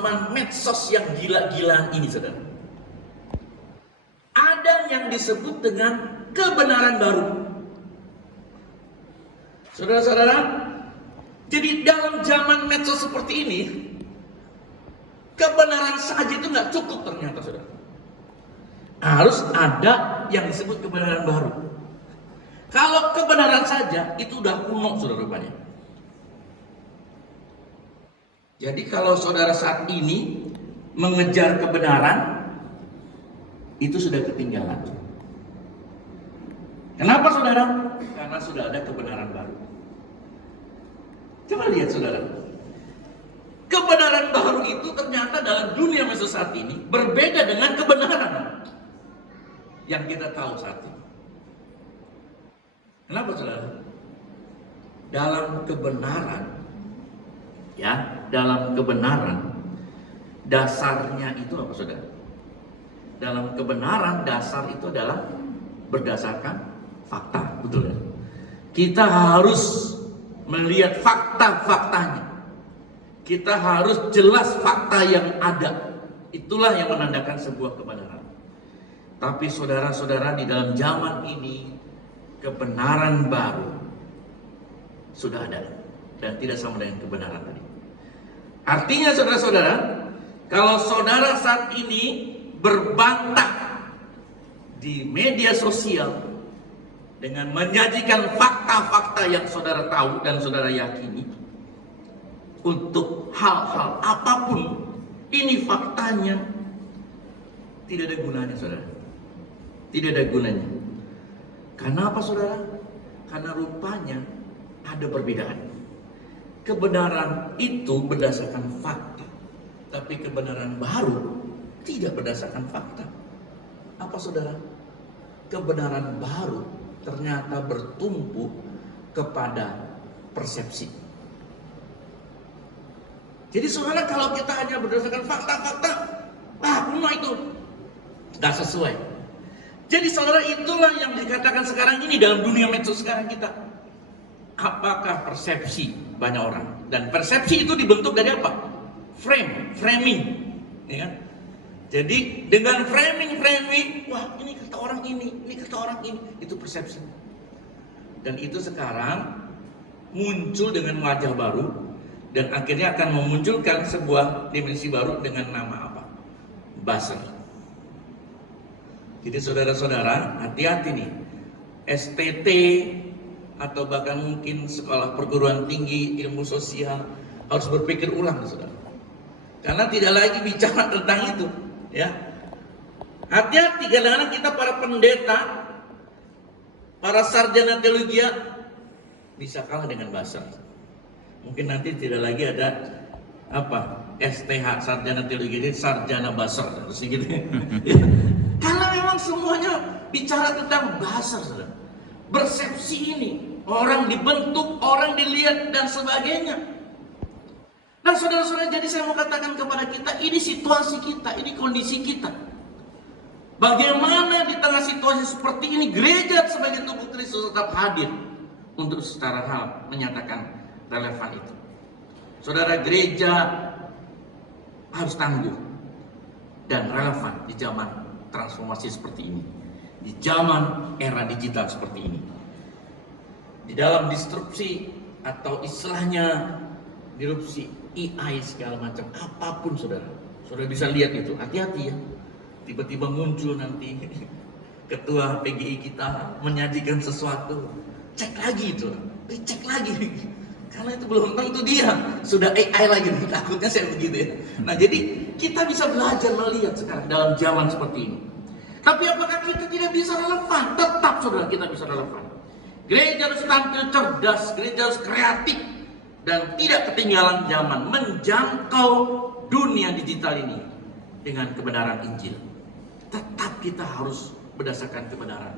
zaman medsos yang gila-gilaan ini, saudara, ada yang disebut dengan kebenaran baru. Saudara-saudara, jadi dalam zaman medsos seperti ini, kebenaran saja itu nggak cukup ternyata, saudara. Harus ada yang disebut kebenaran baru. Kalau kebenaran saja itu udah kuno, saudara, rupanya. Jadi kalau saudara saat ini mengejar kebenaran, itu sudah ketinggalan. Kenapa, saudara? Karena sudah ada kebenaran baru. Coba lihat, saudara. Kebenaran baru itu ternyata dalam dunia medsos saat ini berbeda dengan kebenaran yang kita tahu saat ini. Kenapa, saudara? Dalam kebenaran, ya, dalam kebenaran dasarnya itu apa, saudara? Dalam kebenaran dasar itu adalah berdasarkan fakta, betul ya? Kita harus melihat fakta-faktanya. Kita harus jelas fakta yang ada. Itulah yang menandakan sebuah kebenaran. Tapi saudara-saudara, di dalam zaman ini kebenaran baru sudah ada dan tidak sama dengan kebenaran tadi. Artinya, saudara-saudara, kalau saudara saat ini berbantah di media sosial dengan menyajikan fakta-fakta yang saudara tahu dan saudara yakini untuk hal-hal apapun, ini faktanya tidak ada gunanya, saudara. Tidak ada gunanya. Karena apa, saudara? Karena rupanya ada perbedaan. Kebenaran itu berdasarkan fakta, tapi kebenaran baru tidak berdasarkan fakta. Apa, saudara? Kebenaran baru ternyata bertumpu kepada persepsi. Jadi, saudara, kalau kita hanya berdasarkan fakta-fakta, kuno itu nggak sesuai. Jadi, saudara, itulah yang dikatakan sekarang ini dalam dunia medsos sekarang kita. Apakah persepsi banyak orang? Dan persepsi itu dibentuk dari apa? Framing, ya kan? Jadi dengan framing, wah, ini kata orang ini kata orang ini, itu persepsi. Dan itu sekarang muncul dengan wajah baru dan akhirnya akan memunculkan sebuah dimensi baru dengan nama apa? Buzzer. Jadi saudara-saudara, hati-hati nih. STT atau bahkan mungkin sekolah perguruan tinggi ilmu sosial harus berpikir ulang, saudara. Karena tidak lagi bicara tentang itu, ya. Hati-hati, kadang-kadang kita para pendeta, para sarjana teologi bisa kalah dengan buzzer. Mungkin nanti tidak lagi ada apa? STH, sarjana teologi, ini sarjana buzzer, terus gitu. Karena memang semuanya bicara tentang buzzer, saudara. Persepsi ini, orang dibentuk, orang dilihat dan sebagainya. Nah, saudara-saudara, jadi saya mau katakan kepada kita, ini situasi kita, ini kondisi kita. Bagaimana di tengah situasi seperti ini gereja sebagai tubuh Kristus tetap hadir untuk secara hal menyatakan relevan itu. Saudara, gereja harus tangguh dan relevan di zaman transformasi seperti ini, di zaman era digital seperti ini. Di dalam disrupsi atau istilahnya disrupsi AI segala macam, apapun, saudara bisa lihat itu. Hati-hati ya, tiba-tiba muncul nanti ketua PGI kita menyajikan sesuatu, cek lagi itu, cek lagi, karena itu belum tentu dia sudah AI lagi. Takutnya saya begitu ya. Nah, jadi kita bisa belajar melihat sekarang dalam zaman seperti ini. Tapi apakah kita tidak bisa relevan? Tetap, saudara, kita bisa relevan. Gereja harus tampil cerdas, gereja harus kreatif dan tidak ketinggalan zaman, menjangkau dunia digital ini dengan kebenaran Injil. Tetap kita harus berdasarkan kebenaran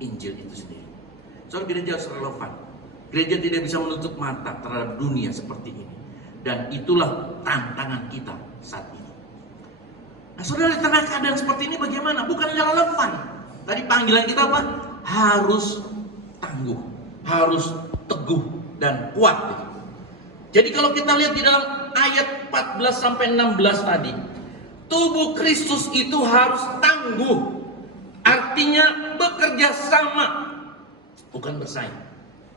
Injil itu sendiri. Soal gereja harus relevan. Gereja tidak bisa menutup mata terhadap dunia seperti ini. Dan itulah tantangan kita saat ini. Nah, saudara, di tengah keadaan seperti ini bagaimana? Bukan relevan. Tadi panggilan kita apa? Harus tangguh, harus teguh dan kuat. Jadi kalau kita lihat di dalam ayat 14 sampai 16 tadi, tubuh Kristus itu harus tangguh. Artinya bekerja sama, bukan bersaing.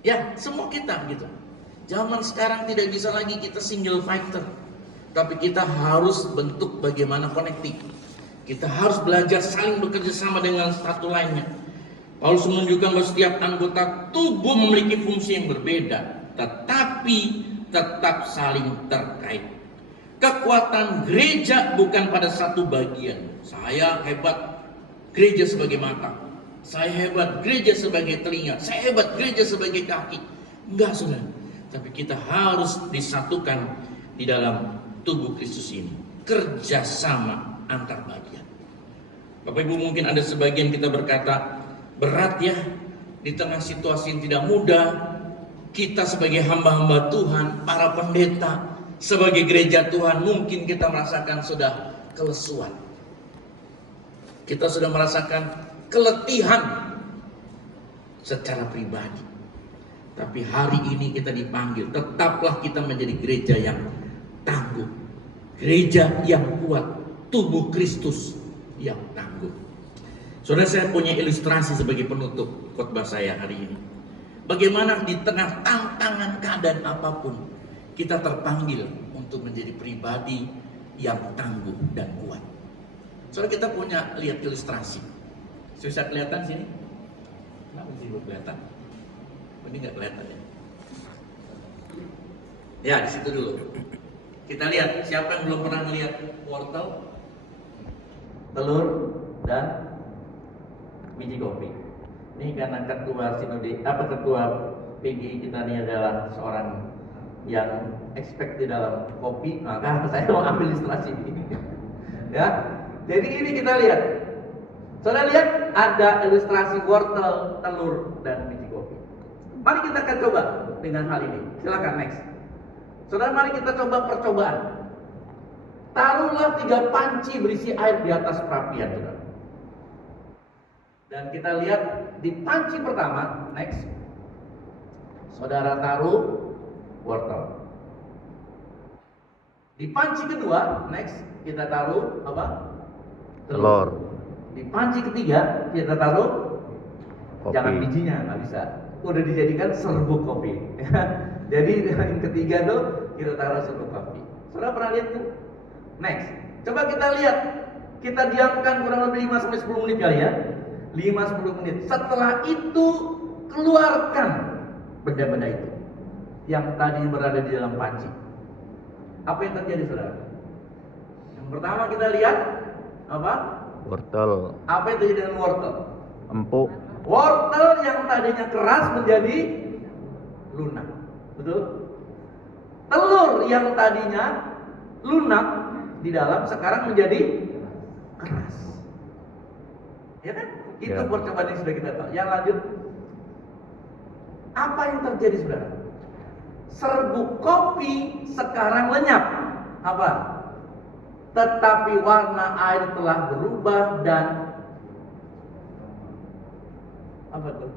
Ya, semua kita gitu. Zaman sekarang tidak bisa lagi kita single fighter, tapi kita harus bentuk bagaimana connecting. Kita harus belajar saling bekerja sama dengan satu lainnya. Paulus menunjukkan bahwa setiap anggota tubuh memiliki fungsi yang berbeda, tetapi tetap saling terkait. Kekuatan gereja bukan pada satu bagian. Saya hebat, gereja sebagai mata. Saya hebat, gereja sebagai telinga. Saya hebat, gereja sebagai kaki. Enggak, saudara. Tapi kita harus disatukan di dalam tubuh Kristus ini. Kerjasama antar bagian. Bapak Ibu, mungkin ada sebagian kita berkata, berat ya, di tengah situasi yang tidak mudah. Kita sebagai hamba-hamba Tuhan, para pendeta, sebagai gereja Tuhan, mungkin kita merasakan sudah kelesuan. Kita sudah merasakan keletihan secara pribadi. Tapi hari ini kita dipanggil, tetaplah kita menjadi gereja yang tangguh, gereja yang kuat, tubuh Kristus yang tangguh. Saudara, saya punya ilustrasi sebagai penutup khotbah saya hari ini. Bagaimana di tengah tantangan keadaan apapun, kita terpanggil untuk menjadi pribadi yang tangguh dan kuat. Saudara, kita punya lihat ilustrasi. Bisa kelihatan sini? Kenapa sih belum kelihatan? Ini nggak kelihatan ya? Ya, di situ dulu. Kita lihat siapa yang belum pernah melihat wortel, telur, dan biji kopi. Ini karena ketua PG kita ini adalah seorang yang expert di dalam kopi, maka saya mau ambil ilustrasi ini. Ya, jadi ini kita lihat. Saudara lihat ada ilustrasi wortel, telur, dan biji kopi. Mari kita akan coba dengan hal ini. Silakan next. Saudara, mari kita coba percobaan. Taruhlah 3 panci berisi air di atas perapian, saudara. Dan kita lihat di panci pertama, next. Saudara taruh wortel. Di panci kedua, next, kita taruh apa? Telur. Di panci ketiga kita taruh Kopi. Jangan bijinya, nggak bisa. Udah dijadikan serbuk kopi. Jadi yang ketiga tuh kita taruh serbuk kopi. Saudara pernah lihat tuh? Next, coba kita lihat. Kita diamkan kurang lebih 5-10 menit kali ya. 5-10 menit. Setelah itu keluarkan benda-benda itu yang tadi berada di dalam panci. Apa yang terjadi, saudara? Yang pertama kita lihat apa? Wortel. Apa yang terjadi dengan wortel? Empuk. Wortel yang tadinya keras menjadi lunak. Betul? Telur yang tadinya lunak di dalam sekarang menjadi keras. Ya kan? Itu Ya. percobaan yang sudah kita tahu. Yang lanjut, apa yang terjadi, saudara? Serbuk kopi sekarang lenyap. Apa? Tetapi warna air telah berubah dan apa tuh?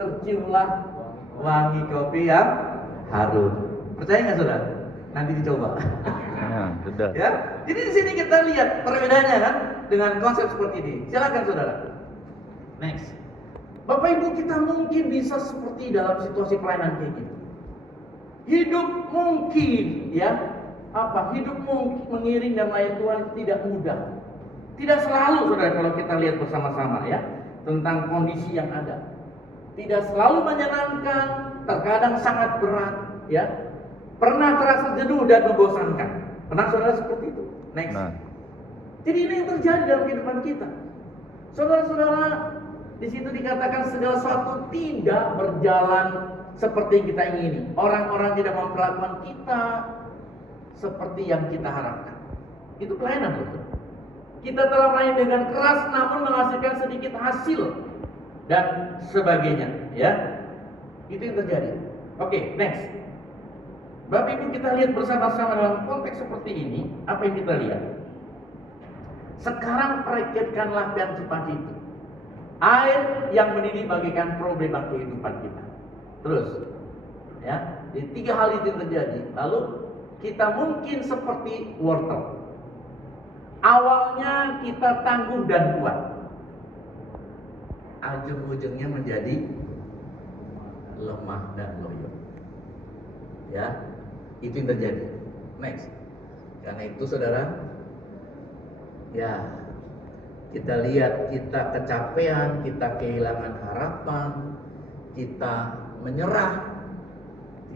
Terciumlah wangi kopi yang harum. Percaya nggak, saudara? Nanti dicoba. Ya, sudah. Ya, jadi di sini kita lihat perbedaannya kan dengan konsep seperti ini. Silakan, saudara. Next. Bapak Ibu, kita mungkin bisa seperti dalam situasi pelayanan kayak gitu. Hidup mungkin ya, hidup mengiring dan melayani Tuhan tidak mudah. Tidak selalu, saudara, kalau kita lihat bersama-sama ya tentang kondisi yang ada. Tidak selalu menyenangkan, terkadang sangat berat ya. Pernah terasa jenuh dan membosankan. Pernah, saudara, seperti itu? Next. Nah, Jadi ini yang terjadi dalam kehidupan kita. Saudara-saudara, di situ dikatakan segala sesuatu tidak berjalan seperti yang kita ingini. Orang-orang tidak memperlakukan kita seperti yang kita harapkan. Itu pelayanan, betul. Kita telah melayani dengan keras namun menghasilkan sedikit hasil dan sebagainya, ya. Itu yang terjadi. Oke, next. Bapak Ibu, kita lihat bersama-sama dalam konteks seperti ini, apa yang kita lihat? Sekarang perekatkanlah panci itu. Air yang mendidih bagaikan problema kehidupan kita. Terus, ya, jadi 3 hal itu yang terjadi. Lalu kita mungkin seperti wortel. Awalnya kita tangguh dan kuat, ujung-ujungnya menjadi lemah dan loyo. Ya, itu yang terjadi. Next. Karena itu saudara, ya, kita lihat kita kecapean, kita kehilangan harapan, kita menyerah,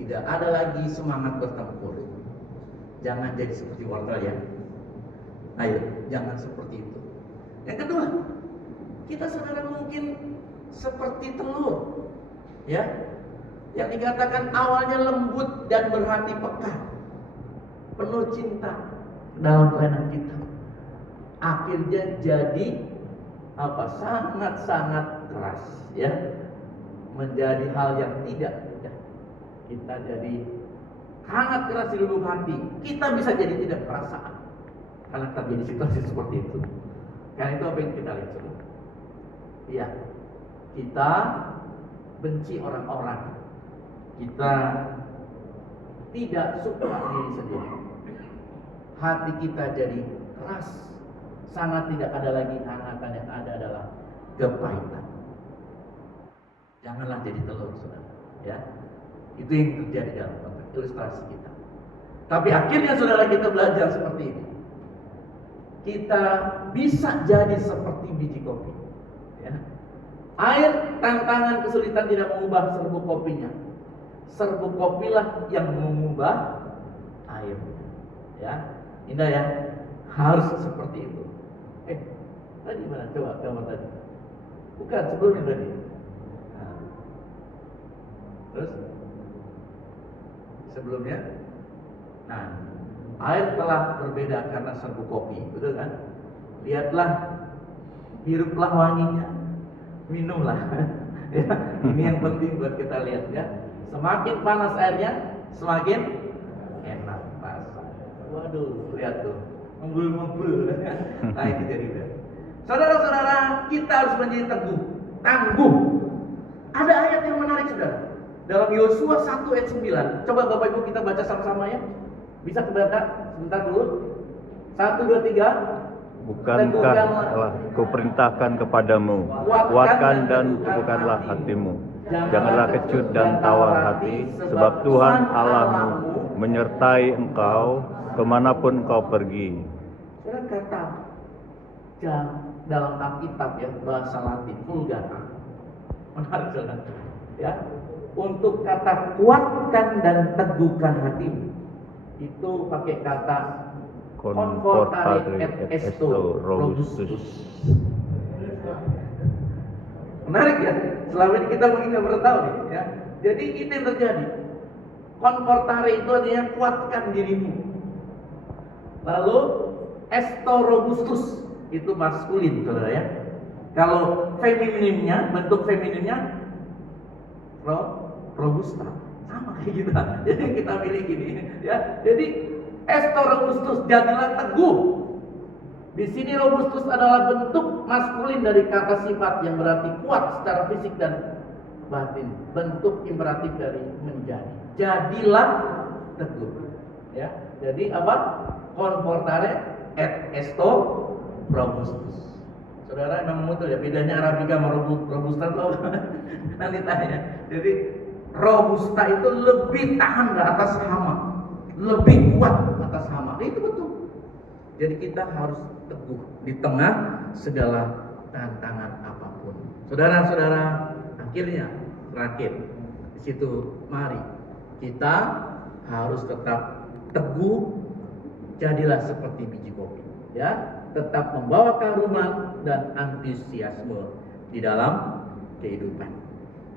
tidak ada lagi semangat bertempur. Jangan jadi seperti wortel ya. Ayo, jangan seperti itu. Yang kedua, kita saudara mungkin seperti telur, ya, yang dikatakan awalnya lembut dan berhati peka, penuh cinta dalam pelayanan kita. Akhirnya jadi sangat-sangat keras, ya, menjadi hal yang tidak mudah. Kita jadi sangat keras di lubuk hati. Kita bisa jadi tidak perasaan karena terjadi situasi seperti itu. Karena itu apa yang kita lihat, saudara? Ya, kita benci orang-orang, kita tidak suka diri sendiri. Hati kita jadi keras, sangat tidak ada lagi hangatan, yang ada adalah kepahitan. Janganlah jadi telur, saudara. Ya, itu yang terjadi dalam konteks ilustrasi kita. Tapi akhirnya saudara kita belajar seperti ini. Kita bisa jadi seperti biji kopi. Ya. Air, tantangan, kesulitan tidak mengubah serbuk kopinya. Serbuk kopilah yang mengubah air. Ya, indah ya. Harus seperti itu. Tadi mana? Coba gambar tadi. Bukan, sebelumnya tadi. Nah. Terus sebelumnya, nah, air telah berbeda karena serbuk kopi, betul kan? Lihatlah, hiruplah wanginya, minumlah. Ya, ini yang penting buat kita lihat ya. Semakin panas airnya, semakin enak rasanya. Waduh, lihat tuh, membul-membul. Nah, itu jadi beda. Saudara-saudara, kita harus menjadi teguh, tangguh. Ada ayat yang menarik, saudara. Dalam Yosua 1 ayat 9. Coba Bapak Ibu kita baca sama-sama ya. Bisa kebaca sebentar dulu. 1, 2, 3. Bukankah telah kuperintahkan kepadamu, kuatkan dan teguhkanlah hatimu. Janganlah kecut dan tawar hati, sebab Tuhan Allahmu menyertai engkau kemanapun engkau pergi. Saudara, kata dalam Alkitab ya, bahasa Latin Vulgata. Menarik, saudara. Ya. Untuk kata kuatkan dan teguhkan hatimu, itu pakai kata confortare et esto robustus. Menarik ya. Selama ini kita mungkin nggak pernah tahu nih, ya. Jadi itu yang terjadi. Confortare itu artinya kuatkan dirimu. Lalu esto robustus itu maskulin, saudara ya. Kalau femininnya, bentuk femininnya robusta, sama kayak kita. Jadi kita pilih gini, ya. Jadi esto robustus, jadilah teguh. Di sini robustus adalah bentuk maskulin dari kata sifat yang berarti kuat secara fisik dan batin. Bentuk imperatif dari menjadi. Jadilah teguh. Ya. Jadi apa? Confortare et esto robustus. Saudara memang betul ya, bedanya Arabica sama robusta itu apa? Nanti tanya. Jadi robusta itu lebih tahan ke atas hama, lebih kuat atas hama. Itu betul. Jadi kita harus teguh di tengah segala tantangan apapun. Saudara-saudara, akhirnya terakhir di situ, mari kita harus tetap teguh, jadilah seperti biji kopi, ya, tetap membawa keharuman dan antusiasme di dalam kehidupan.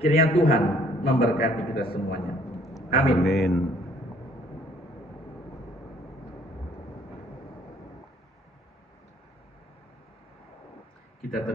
Kiranya Tuhan memberkati kita semuanya. Amin. Amin.